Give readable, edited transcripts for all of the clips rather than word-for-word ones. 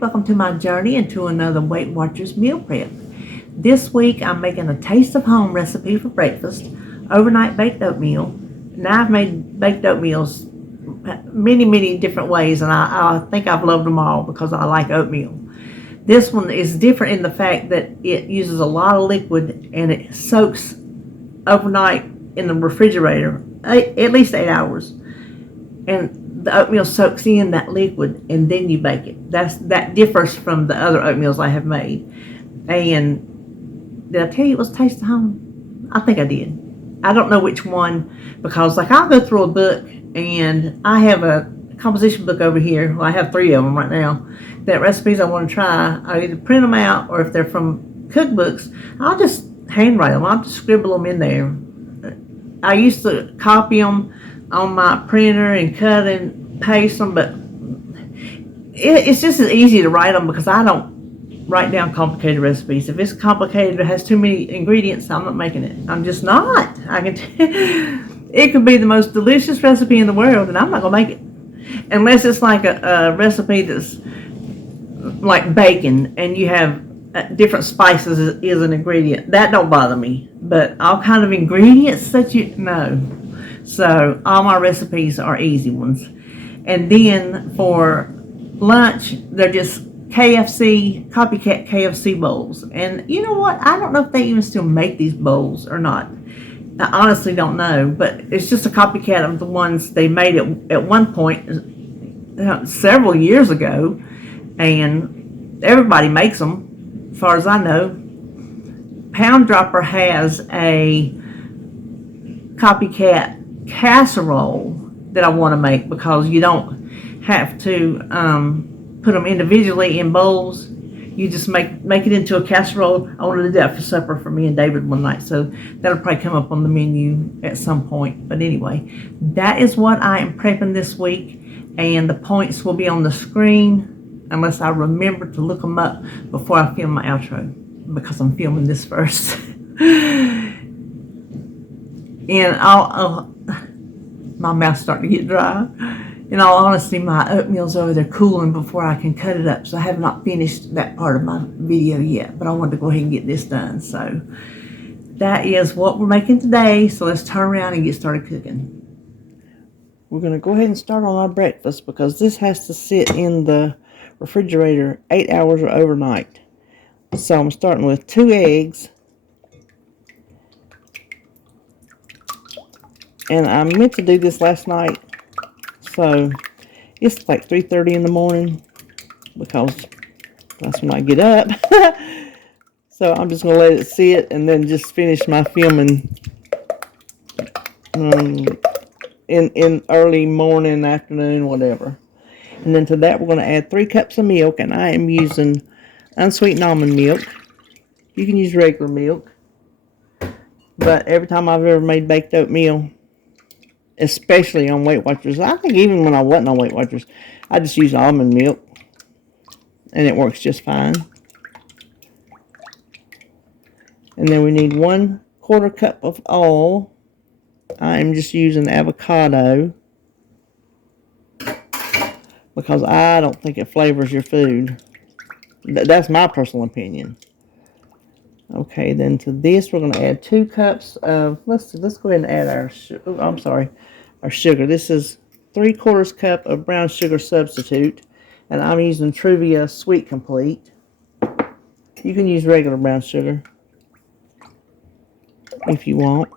welcome to my journey into another Weight Watchers meal prep. This week I'm making a taste of home recipe for breakfast, overnight baked oatmeal. Now I've made baked oatmeals many different ways, and I think I've loved them all because I like oatmeal. This one is different in the fact that it uses a lot of liquid and it soaks overnight in the refrigerator, at least 8 hours. And the oatmeal soaks in that liquid and then you bake it. That differs from the other oatmeals I have made. And did I tell you it was Taste of Home? I think I did. I don't know which one, because like I'll go through a book, and I have a composition book over here. Well, I have 3 of them right now. That recipes I want to try, I either print them out, or if they're from cookbooks, I'll just handwrite them. I'll just scribble them in there. I used to copy them on my printer and cut and paste them, but it's just as easy to write them because I don't write down complicated recipes. If it's complicated or has too many ingredients, I'm not making it. I'm just not. It could be the most delicious recipe in the world, and I'm not gonna make it unless it's like a recipe that's like bacon and you have different spices is an ingredient. That don't bother me, but all kind of ingredients that you know. So all my recipes are easy ones. And then for lunch, they're just copycat KFC bowls. And you know what? I don't know if they even still make these bowls or not. I honestly don't know, but it's just a copycat of the ones they made at one point several years ago. And everybody makes them, as far as I know. Pound Dropper has a copycat casserole that I want to make, because you don't have to put them individually in bowls. You just make it into a casserole. I wanted to do that for supper for me and David one night, so that'll probably come up on the menu at some point. But anyway, that is what I am prepping this week, and the points will be on the screen unless I remember to look them up before I film my outro, because I'm filming this first. And my mouth's starting to get dry. In all honesty, my oatmeal's over there cooling before I can cut it up, so I have not finished that part of my video yet, but I wanted to go ahead and get this done. So that is what we're making today, so let's turn around and get started cooking. We're going to go ahead and start on our breakfast, because this has to sit in the refrigerator 8 hours or overnight. So I'm starting with 2 eggs. And I meant to do this last night, so it's like 3:30 in the morning, because that's when I get up. So I'm just going to let it sit and then just finish my filming in early morning, afternoon, whatever. And then to that we're going to add 3 cups of milk, and I am using unsweetened almond milk. You can use regular milk, but every time I've ever made baked oatmeal, especially on Weight Watchers, I think even when I wasn't on Weight Watchers, I just used almond milk, and it works just fine. And then we need 1/4 cup of oil. I'm just using avocado, because I don't think it flavors your food. That's my personal opinion. Okay, then to this we're going to add 2 cups of, let's go ahead and add our sugar. This is 3/4 cup of brown sugar substitute, and I'm using Truvia Sweet Complete. You can use regular brown sugar if you want.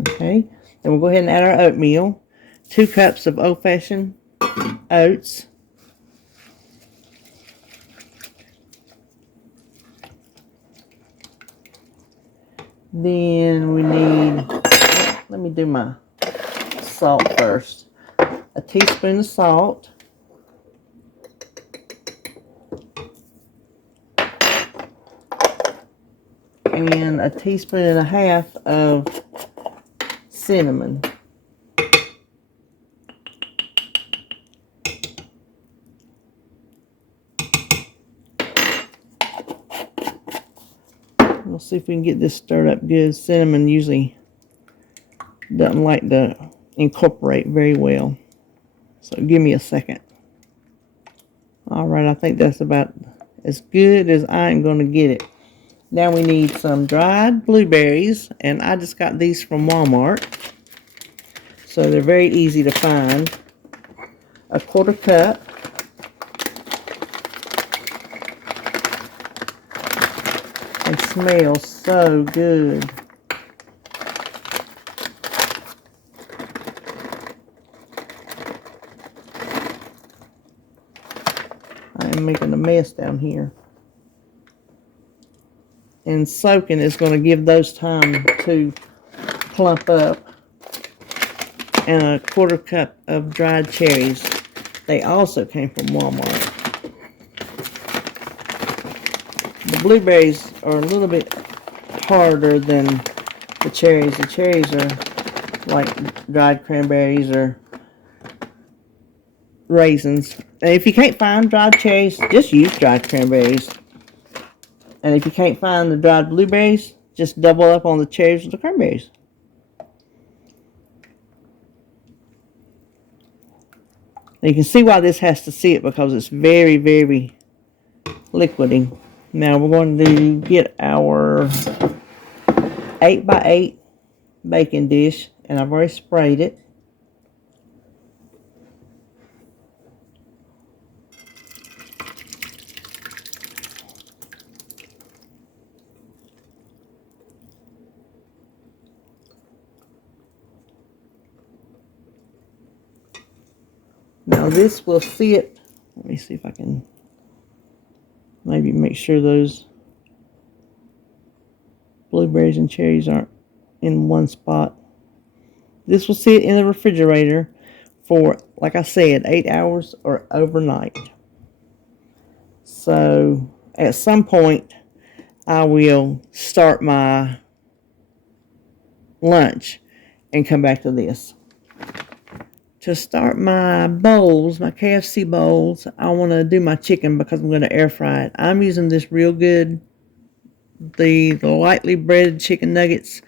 Okay, then we'll go ahead and add our oatmeal. 2 cups of old-fashioned oats. Then we need, let me do my salt first. A teaspoon of salt. And a teaspoon and a half of cinnamon. We'll see if we can get this stirred up good. Cinnamon usually doesn't like to incorporate very well. So give me a second. All right, I think that's about as good as I'm going to get it. Now we need some dried blueberries, and I just got these from Walmart. So they're very easy to find. A 1/4 cup. They smell so good. I am making a mess down here. And soaking is going to give those time to plump up. And a 1/4 cup of dried cherries. They also came from Walmart. The blueberries are a little bit harder than the cherries. The cherries are like dried cranberries or raisins. And if you can't find dried cherries, just use dried cranberries. And if you can't find the dried blueberries, just double up on the cherries or the cranberries. And you can see why this has to sit, because it's very, very liquidy. Now we're going to get our 8x8 baking dish, and I've already sprayed it. Now this will sit, let me see if I can maybe make sure those blueberries and cherries aren't in one spot. This will sit in the refrigerator for, like I said, 8 hours or overnight. So at some point I will start my lunch and come back to this. To start my bowls, my KFC bowls, I want to do my chicken because I'm going to air fry it. I'm using this Real Good, the lightly breaded chicken nuggets.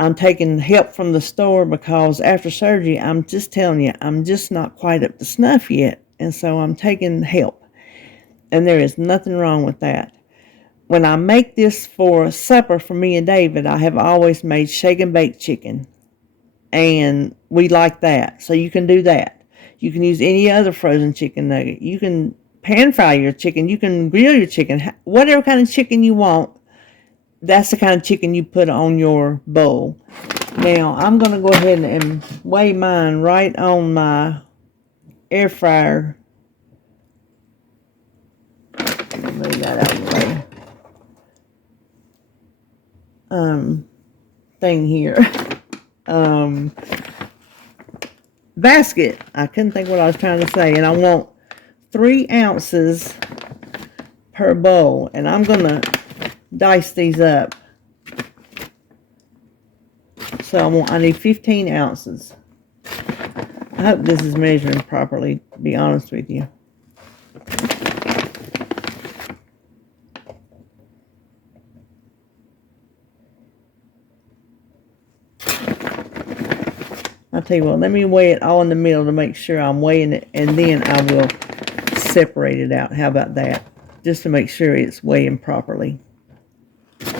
I'm taking help from the store because after surgery, I'm just telling you, I'm just not quite up to snuff yet. And so I'm taking help. And there is nothing wrong with that. When I make this for supper for me and David, I have always made shake and bake chicken. And we like that. So you can do that. You can use any other frozen chicken nugget. You can pan fry your chicken. You can grill your chicken. Whatever kind of chicken you want, that's the kind of chicken you put on your bowl. Now, I'm going to go ahead and weigh mine right on my air fryer. Lay that out of the way. Thing here. Basket. I couldn't think what I was trying to say. And I want 3 ounces per bowl. And I'm going to dice these up. So I need 15 ounces. I hope this is measuring properly, to be honest with you. I'll tell you what, let me weigh it all in the middle to make sure I'm weighing it, and then I will separate it out. How about that? Just to make sure it's weighing properly. It's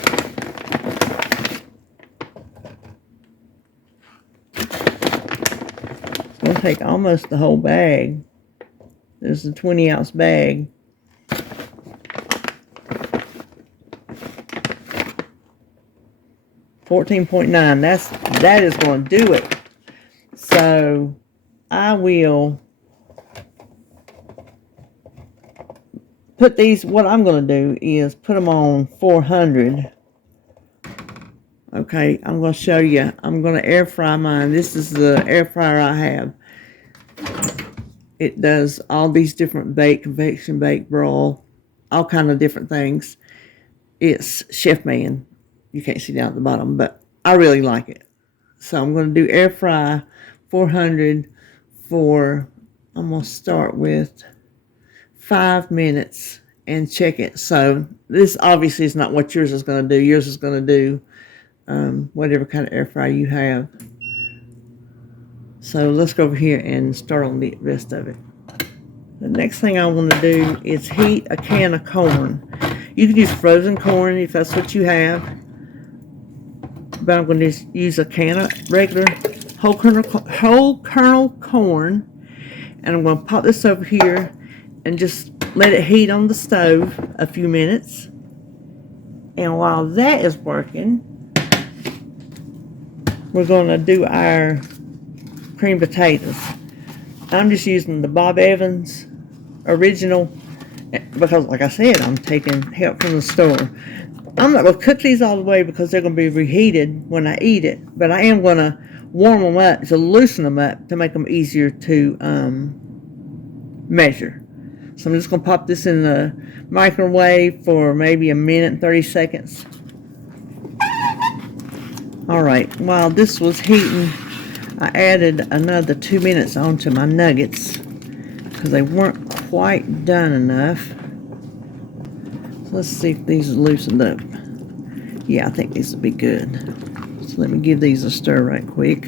going to take almost the whole bag. There's a 20-ounce bag. $14.9. That is going to do it. So I will put these, what I'm going to do is put them on 400. Okay, I'm going to show you. I'm going to air fry mine. This is the air fryer I have. It does all these different bake, convection, bake, broil, all kind of different things. It's Chef Man. You can't see down at the bottom, but I really like it. So I'm going to do air fry 400 for, I'm going to start with 5 minutes and check it. So this obviously is not what yours is going to do. Yours is going to do whatever kind of air fryer you have. So let's go over here and start on the rest of it. The next thing I want to do is heat a can of corn. You can use frozen corn if that's what you have, but I'm going to just use a can of regular whole kernel corn, and I'm going to pop this over here and just let it heat on the stove a few minutes. And while that is working, we're going to do our cream potatoes. I'm just using the Bob Evans original because, like I said, I'm taking help from the store. I'm not going to cook these all the way because they're going to be reheated when I eat it, but I am going to warm them up to loosen them up to make them easier to measure. So I'm just going to pop this in the microwave for maybe a minute and 30 seconds. Alright, while this was heating, I added another 2 minutes onto my nuggets because they weren't quite done enough. So let's see if these are loosened up. Yeah, I think these will be good. So let me give these a stir right quick.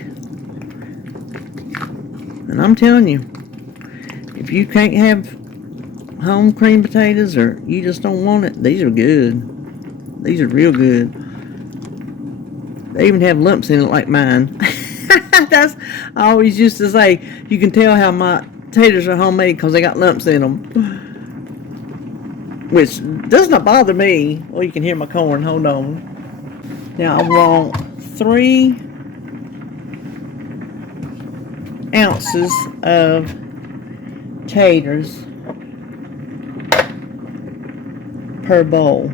And I'm telling you, if you can't have home cream potatoes or you just don't want it, these are good. These are real good. They even have lumps in it like mine. I always used to say, you can tell how my potatoes are homemade because they got lumps in them. Which does not bother me. Well, you can hear my corn. Hold on. Now I want 3 ounces of taters per bowl.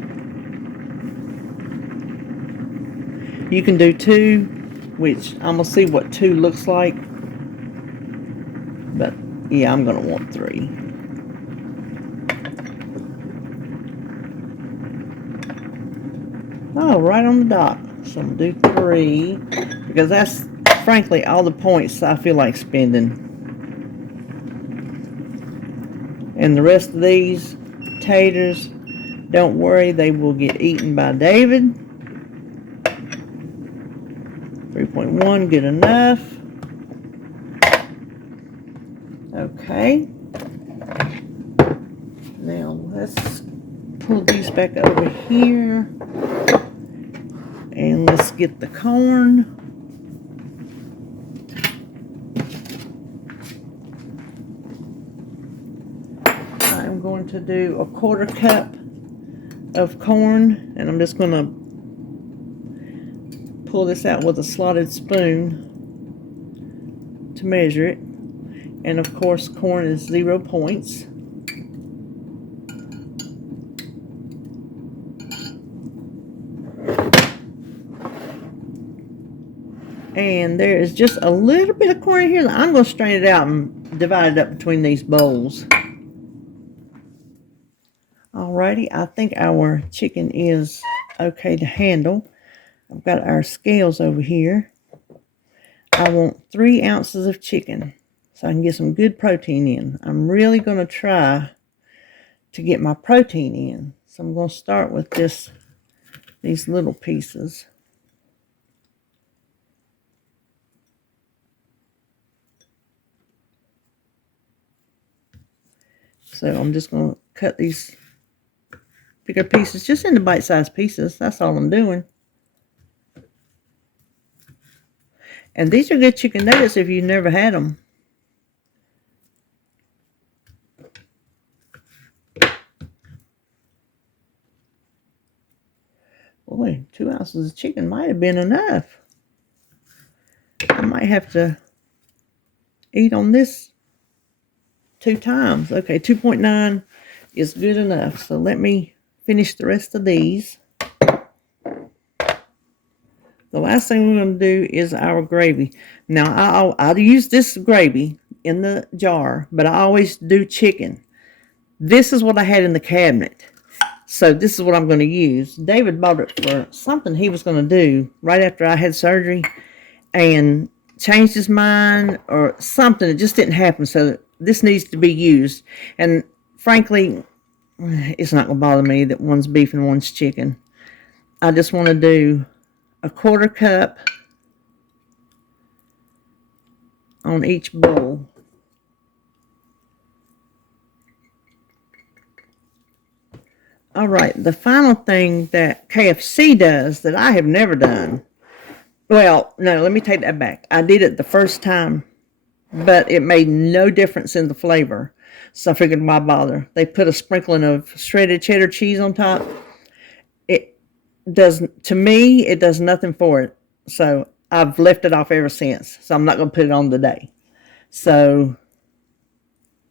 You can do 2, which I'm going to see what 2 looks like. But yeah, I'm going to want 3. Oh, right on the dot. So I'm going to do 3 because that's frankly all the points I feel like spending. And the rest of these taters, don't worry, they will get eaten by David. 3.1, good enough. Okay. Now let's pull these back over here. And let's get the corn. I'm going to do a 1/4 cup of corn, and I'm just going to pull this out with a slotted spoon to measure it. And of course, corn is 0 points. And there is just a little bit of corn here. I'm going to strain it out and divide it up between these bowls. Alrighty, I think our chicken is okay to handle. I've got our scales over here. I want 3 ounces of chicken so I can get some good protein in. I'm really going to try to get my protein in. So I'm going to start with these little pieces. So I'm just going to cut these bigger pieces just into bite-sized pieces. That's all I'm doing. And these are good chicken nuggets if you've never had them. Boy, 2 ounces of chicken might have been enough. I might have to eat on this 2 times. Okay, 2.9 is good enough. So let me finish the rest of these. The last thing we're going to do is our gravy. Now, I'll use this gravy in the jar, but I always do chicken. This is what I had in the cabinet. So this is what I'm going to use. David bought it for something he was going to do right after I had surgery and changed his mind or something. It just didn't happen. So this needs to be used. And frankly, it's not going to bother me that one's beef and one's chicken. I just want to do a 1/4 cup on each bowl. All right, the final thing that KFC does that I have never done. Well, no, let me take that back. I did it the first time, but it made no difference in the flavor. So I figured, why bother? They put a sprinkling of shredded cheddar cheese on top. It does, to me, it does nothing for it. So I've left it off ever since. So I'm not going to put it on today. So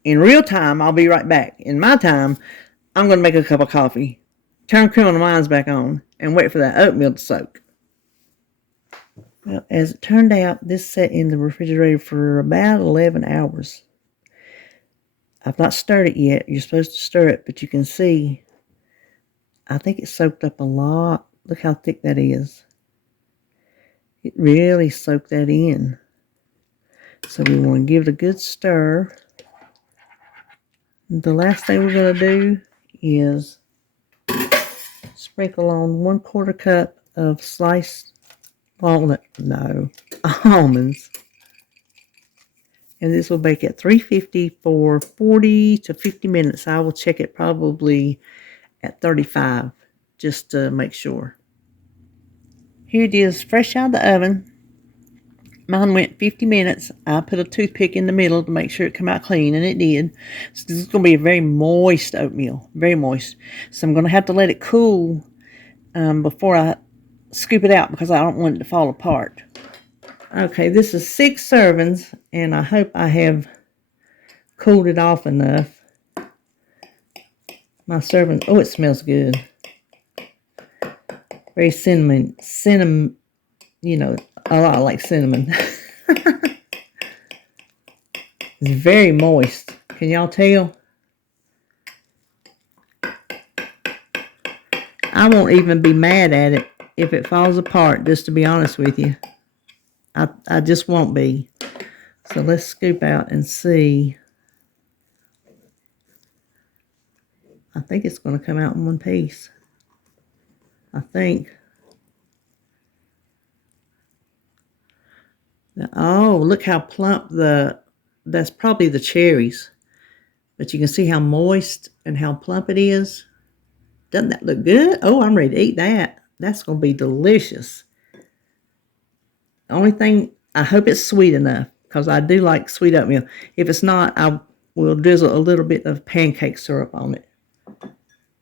in real time, I'll be right back. In my time, I'm going to make a cup of coffee, turn Criminal Minds back on, and wait for that oatmeal to soak. Well, as it turned out, this sat in the refrigerator for about 11 hours. I've not stirred it yet. You're supposed to stir it, but you can see, I think it soaked up a lot. Look how thick that is. It really soaked that in. So we want to give it a good stir. The last thing we're going to do is sprinkle on 1/4 cup of sliced almonds. And this will bake at 350 for 40 to 50 minutes. I will check it probably at 35 just to make sure. Here it is, fresh out of the oven. Mine went 50 minutes. I put a toothpick in the middle to make sure it came out clean, and it did. So this is going to be a very moist oatmeal, very moist. So I'm going to have to let it cool before I scoop it out because I don't want it to fall apart. Okay, this is 6 servings, and I hope I have cooled it off enough. My serving, oh, it smells good. Very cinnamon, you know, a lot like cinnamon. It's very moist. Can y'all tell? I won't even be mad at it if it falls apart, just to be honest with you. I just won't be. So let's scoop out and see. I think it's going to come out in one piece. I think. Oh, look how plump that's probably the cherries. But you can see how moist and how plump it is. Doesn't that look good? Oh, I'm ready to eat that. That's going to be delicious. The only thing, I hope it's sweet enough because I do like sweet oatmeal. If it's not, I will drizzle a little bit of pancake syrup on it.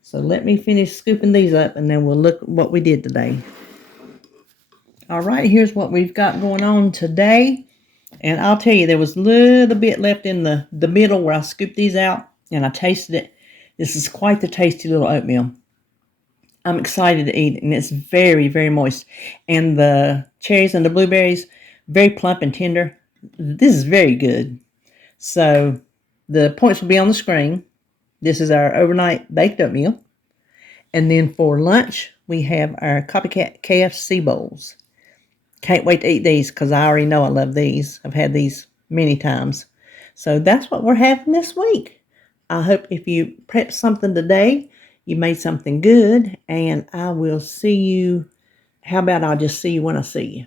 So let me finish scooping these up and then we'll look at what we did today. All right, here's what we've got going on today. And I'll tell you, there was a little bit left in the middle where I scooped these out and I tasted it. This is quite the tasty little oatmeal. I'm excited to eat it, and it's very, very moist. And the cherries and the blueberries, very plump and tender. This is very good. So the points will be on the screen. This is our overnight baked oatmeal. And then for lunch, we have our copycat KFC bowls. Can't wait to eat these because I already know I love these. I've had these many times. So that's what we're having this week. I hope if you prep something today, you made something good, and I will see you. How about I'll just see you when I see you.